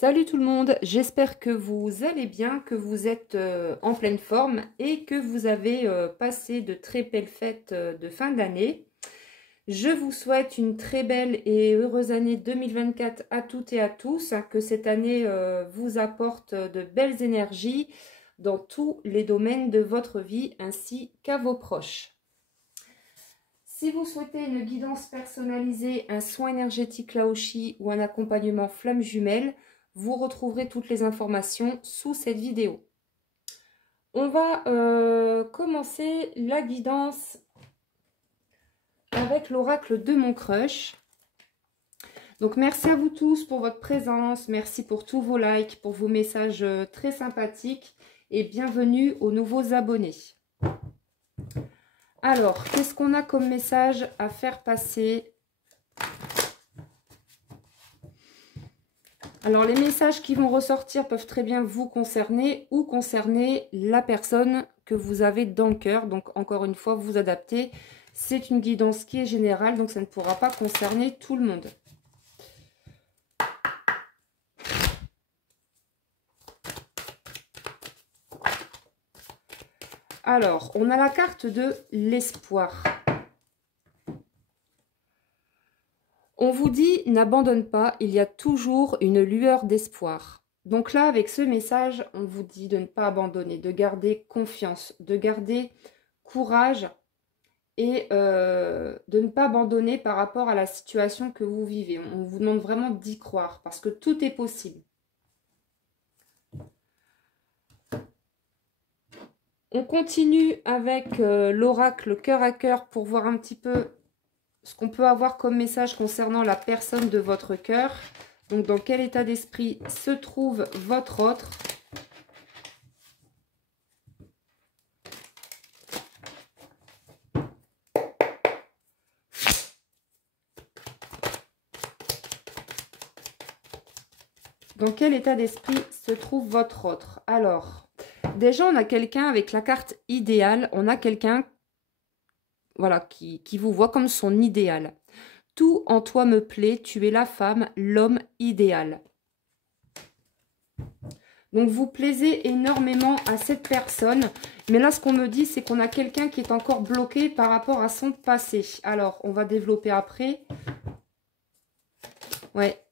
Salut tout le monde, j'espère que vous allez bien, que vous êtes en pleine forme et que vous avez passé de très belles fêtes de fin d'année. Je vous souhaite une très belle et heureuse année 2024 à toutes et à tous, que cette année vous apporte de belles énergies dans tous les domaines de votre vie ainsi qu'à vos proches. Si vous souhaitez une guidance personnalisée, un soin énergétique Laoshi ou un accompagnement flamme jumelle, vous retrouverez toutes les informations sous cette vidéo. On va commencer la guidance avec l'oracle de mon crush. Donc merci à vous tous pour votre présence, merci pour tous vos likes, pour vos messages très sympathiques et bienvenue aux nouveaux abonnés. Alors, qu'est-ce qu'on a comme message à faire passer ? Alors, les messages qui vont ressortir peuvent très bien vous concerner ou concerner la personne que vous avez dans le cœur. Donc, encore une fois, vous adaptez. C'est une guidance qui est générale, donc ça ne pourra pas concerner tout le monde. Alors, on a la carte de l'espoir. On vous dit, n'abandonne pas, il y a toujours une lueur d'espoir. Donc là, avec ce message, on vous dit de ne pas abandonner, de garder confiance, de garder courage et de ne pas abandonner par rapport à la situation que vous vivez. On vous demande vraiment d'y croire parce que tout est possible. On continue avec l'oracle cœur à cœur pour voir un petit peu ce qu'on peut avoir comme message concernant la personne de votre cœur. Donc, dans quel état d'esprit se trouve votre autre? Dans quel état d'esprit se trouve votre autre? Alors, déjà, on a quelqu'un avec la carte idéale. On a quelqu'un, voilà, qui vous voit comme son idéal. Tout en toi me plaît, tu es la femme, l'homme idéal. Donc, vous plaisez énormément à cette personne. Mais là, ce qu'on me dit, c'est qu'on a quelqu'un qui est encore bloqué par rapport à son passé. Alors, on va développer après. Ouais.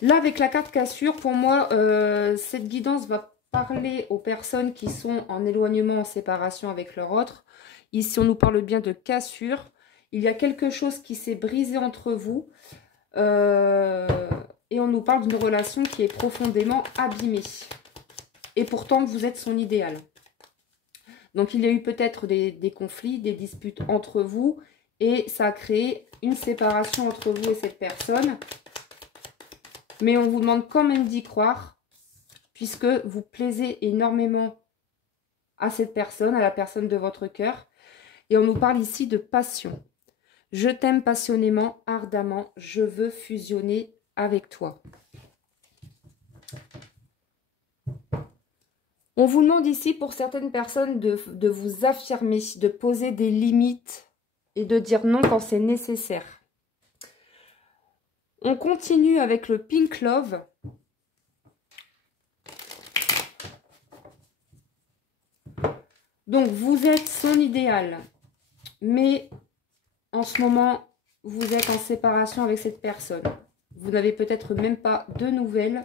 Là, avec la carte cassure, pour moi, cette guidance va parler aux personnes qui sont en éloignement, en séparation avec leur autre. Ici, on nous parle bien de cassure. Il y a quelque chose qui s'est brisé entre vous. Et on nous parle d'une relation qui est profondément abîmée. Et pourtant, vous êtes son idéal. Donc, il y a eu peut-être des conflits, des disputes entre vous. Et ça a créé une séparation entre vous et cette personne. Mais on vous demande quand même d'y croire, puisque vous plaisez énormément à cette personne, à la personne de votre cœur. Et on nous parle ici de passion. Je t'aime passionnément, ardemment, je veux fusionner avec toi. On vous demande ici, pour certaines personnes, de vous affirmer, de poser des limites et de dire non quand c'est nécessaire. On continue avec le Pink Love. Donc, vous êtes son idéal, mais en ce moment, vous êtes en séparation avec cette personne. Vous n'avez peut-être même pas de nouvelles,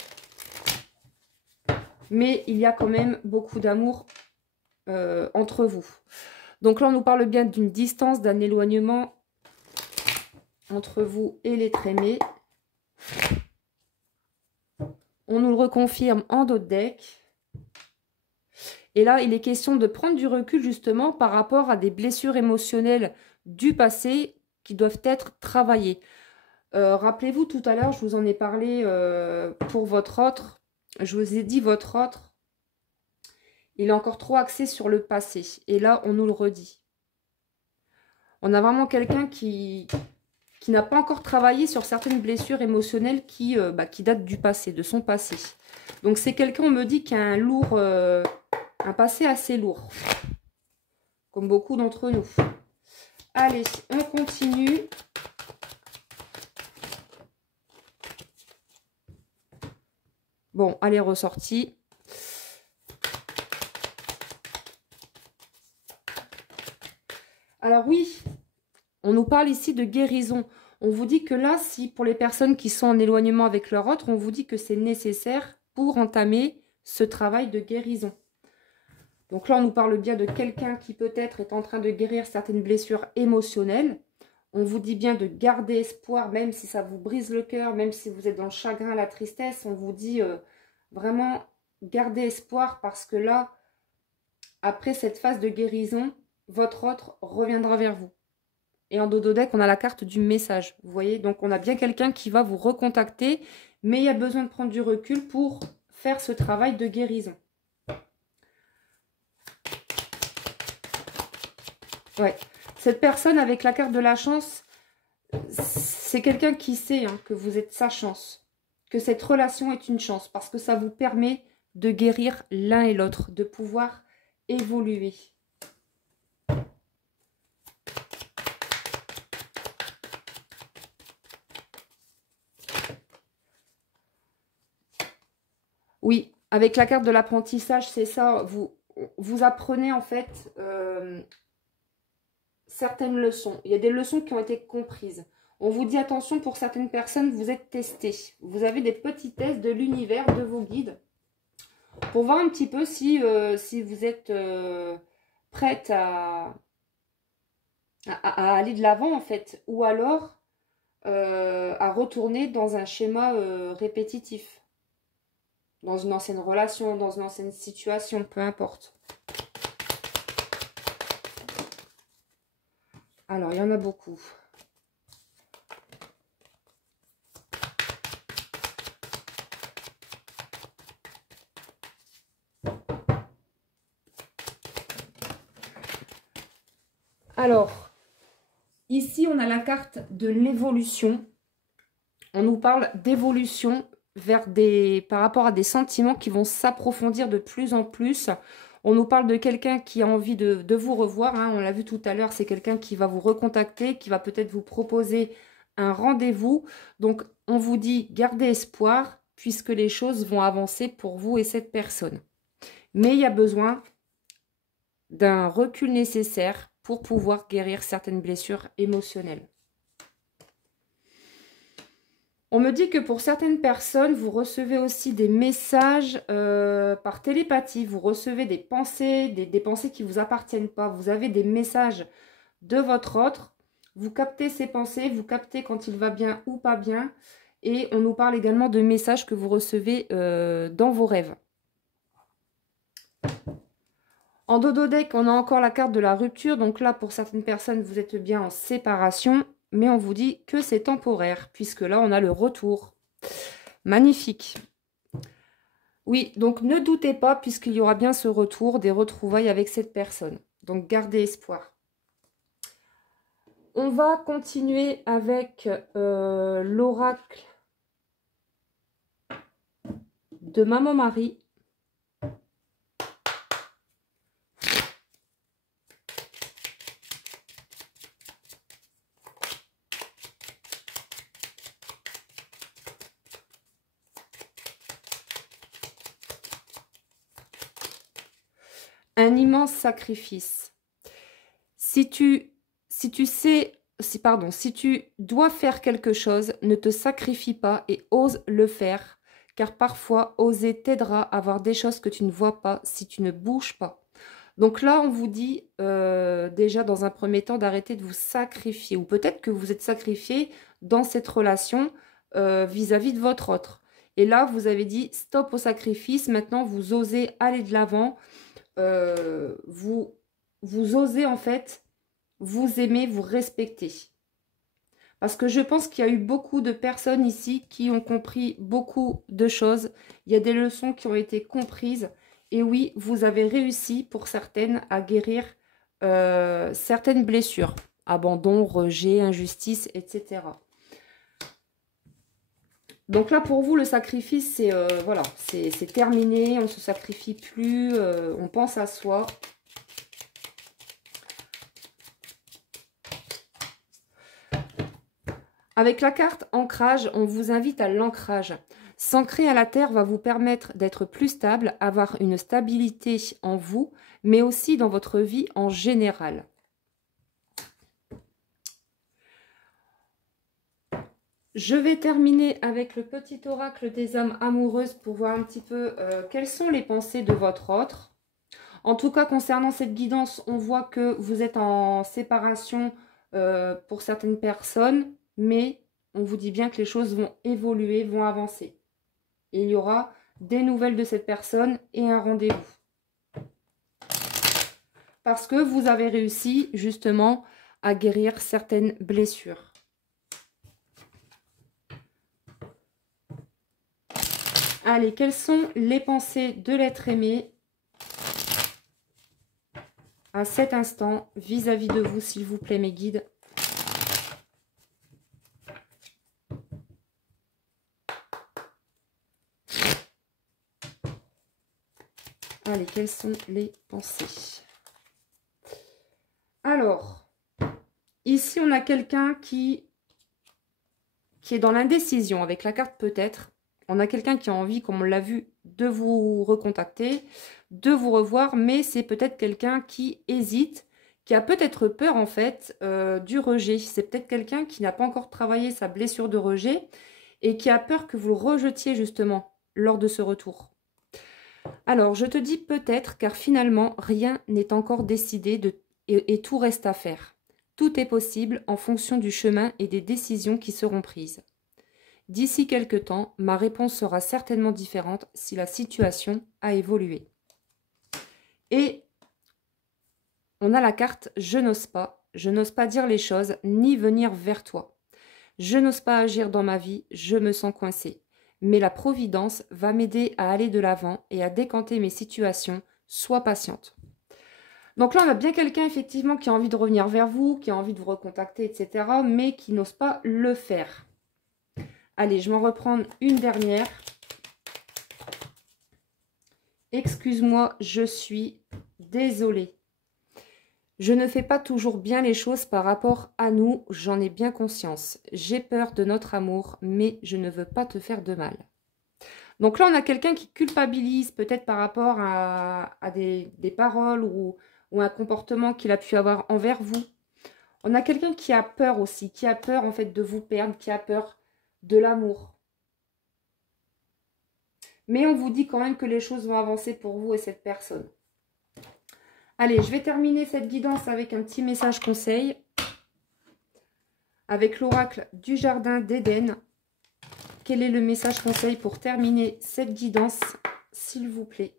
mais il y a quand même beaucoup d'amour entre vous. Donc là, on nous parle bien d'une distance, d'un éloignement entre vous et l'être aimé. On nous le reconfirme en dos de deck. Et là, il est question de prendre du recul justement par rapport à des blessures émotionnelles du passé qui doivent être travaillées. Rappelez-vous, tout à l'heure, je vous en ai parlé pour votre autre. Je vous ai dit, votre autre, il est encore trop axé sur le passé. Et là, on nous le redit. On a vraiment quelqu'un qui n'a pas encore travaillé sur certaines blessures émotionnelles qui datent du passé, de son passé. Donc, c'est quelqu'un, on me dit, qui a un passé assez lourd, comme beaucoup d'entre nous. Allez, on continue. Bon, elle est ressortie. Alors oui, on nous parle ici de guérison. On vous dit que là, si pour les personnes qui sont en éloignement avec leur autre, on vous dit que c'est nécessaire pour entamer ce travail de guérison. Donc là, on nous parle bien de quelqu'un qui peut-être est en train de guérir certaines blessures émotionnelles. On vous dit bien de garder espoir, même si ça vous brise le cœur, même si vous êtes dans le chagrin, la tristesse. On vous dit vraiment garder espoir parce que là, après cette phase de guérison, votre autre reviendra vers vous. Et en dos deck, on a la carte du message. Vous voyez, donc on a bien quelqu'un qui va vous recontacter, mais il y a besoin de prendre du recul pour faire ce travail de guérison. Ouais. Cette personne avec la carte de la chance, c'est quelqu'un qui sait que vous êtes sa chance, que cette relation est une chance, parce que ça vous permet de guérir l'un et l'autre, de pouvoir évoluer. Oui, avec la carte de l'apprentissage, c'est ça, vous apprenez en fait certaines leçons. Il y a des leçons qui ont été comprises. On vous dit attention, pour certaines personnes, vous êtes testés. Vous avez des petits tests de l'univers, de vos guides, pour voir un petit peu si vous êtes prête à aller de l'avant en fait, ou alors à retourner dans un schéma répétitif. Dans une ancienne relation, dans une ancienne situation, peu importe. Alors, il y en a beaucoup. Alors, ici, on a la carte de l'évolution. On nous parle d'évolution par rapport à des sentiments qui vont s'approfondir de plus en plus. On nous parle de quelqu'un qui a envie de vous revoir. On l'a vu tout à l'heure, c'est quelqu'un qui va vous recontacter, qui va peut-être vous proposer un rendez-vous. Donc, on vous dit, gardez espoir, puisque les choses vont avancer pour vous et cette personne. Mais il y a besoin d'un recul nécessaire pour pouvoir guérir certaines blessures émotionnelles. On me dit que pour certaines personnes, vous recevez aussi des messages par télépathie. Vous recevez des pensées, des pensées qui ne vous appartiennent pas. Vous avez des messages de votre autre. Vous captez ces pensées, vous captez quand il va bien ou pas bien. Et on nous parle également de messages que vous recevez dans vos rêves. En dodo deck, on a encore la carte de la rupture. Donc là, pour certaines personnes, vous êtes bien en séparation. Mais on vous dit que c'est temporaire, puisque là, on a le retour. Magnifique. Oui, donc ne doutez pas, puisqu'il y aura bien ce retour, des retrouvailles avec cette personne. Donc, gardez espoir. On va continuer avec l'oracle de Maman Marie. Un immense sacrifice. Si tu dois faire quelque chose, ne te sacrifie pas et ose le faire, car parfois oser t'aidera à voir des choses que tu ne vois pas si tu ne bouges pas. Donc là, on vous dit déjà dans un premier temps d'arrêter de vous sacrifier, ou peut-être que vous êtes sacrifié dans cette relation vis-à-vis de votre autre. Et là, vous avez dit stop au sacrifice, maintenant vous osez aller de l'avant. Vous osez en fait vous aimer, vous respecter. Parce que je pense qu'il y a eu beaucoup de personnes ici qui ont compris beaucoup de choses. Il y a des leçons qui ont été comprises. Et oui, vous avez réussi pour certaines à guérir certaines blessures. Abandon, rejet, injustice, etc. Donc là, pour vous, le sacrifice, c'est voilà, c'est terminé. On ne se sacrifie plus, on pense à soi. Avec la carte ancrage, on vous invite à l'ancrage. S'ancrer à la terre va vous permettre d'être plus stable, avoir une stabilité en vous, mais aussi dans votre vie en général. Je vais terminer avec le petit oracle des âmes amoureuses pour voir un petit peu quelles sont les pensées de votre autre. En tout cas, concernant cette guidance, on voit que vous êtes en séparation pour certaines personnes, mais on vous dit bien que les choses vont évoluer, vont avancer. Il y aura des nouvelles de cette personne et un rendez-vous. Parce que vous avez réussi justement à guérir certaines blessures. Allez, quelles sont les pensées de l'être aimé à cet instant vis-à-vis de vous, s'il vous plaît, mes guides? Allez, quelles sont les pensées? Alors, ici, on a quelqu'un qui est dans l'indécision avec la carte peut-être. On a quelqu'un qui a envie, comme on l'a vu, de vous recontacter, de vous revoir, mais c'est peut-être quelqu'un qui hésite, qui a peut-être peur en fait du rejet. C'est peut-être quelqu'un qui n'a pas encore travaillé sa blessure de rejet et qui a peur que vous le rejetiez justement lors de ce retour. Alors, je te dis peut-être, car finalement, rien n'est encore décidé et tout reste à faire. Tout est possible en fonction du chemin et des décisions qui seront prises. D'ici quelque temps, ma réponse sera certainement différente si la situation a évolué. Et on a la carte « Je n'ose pas ». Je n'ose pas dire les choses ni venir vers toi. Je n'ose pas agir dans ma vie, je me sens coincée. Mais la providence va m'aider à aller de l'avant et à décanter mes situations. Sois patiente. Donc là, on a bien quelqu'un effectivement qui a envie de revenir vers vous, qui a envie de vous recontacter, etc. mais qui n'ose pas le faire. Allez, je m'en reprends une dernière. Excuse-moi, je suis désolée. Je ne fais pas toujours bien les choses par rapport à nous, j'en ai bien conscience. J'ai peur de notre amour, mais je ne veux pas te faire de mal. Donc là, on a quelqu'un qui culpabilise peut-être par rapport à des paroles ou un comportement qu'il a pu avoir envers vous. On a quelqu'un qui a peur aussi, qui a peur en fait de vous perdre, qui a peur de l'amour. Mais on vous dit quand même que les choses vont avancer pour vous et cette personne. Allez, je vais terminer cette guidance avec un petit message conseil. Avec l'oracle du jardin d'Éden. Quel est le message conseil pour terminer cette guidance, s'il vous plaît?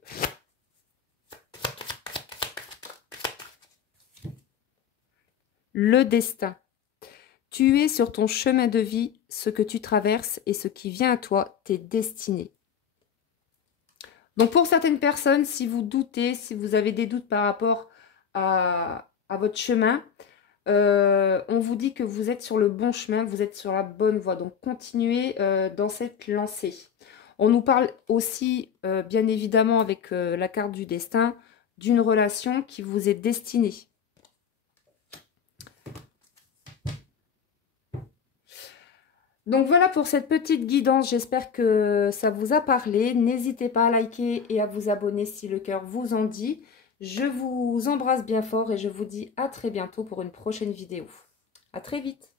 Le destin. Tu es sur ton chemin de vie, ce que tu traverses et ce qui vient à toi, t'es destiné. Donc pour certaines personnes, si vous doutez, si vous avez des doutes par rapport à votre chemin, on vous dit que vous êtes sur le bon chemin, vous êtes sur la bonne voie. Donc continuez dans cette lancée. On nous parle aussi, bien évidemment, avec la carte du destin, d'une relation qui vous est destinée. Donc voilà pour cette petite guidance, j'espère que ça vous a parlé. N'hésitez pas à liker et à vous abonner si le cœur vous en dit. Je vous embrasse bien fort et je vous dis à très bientôt pour une prochaine vidéo. À très vite.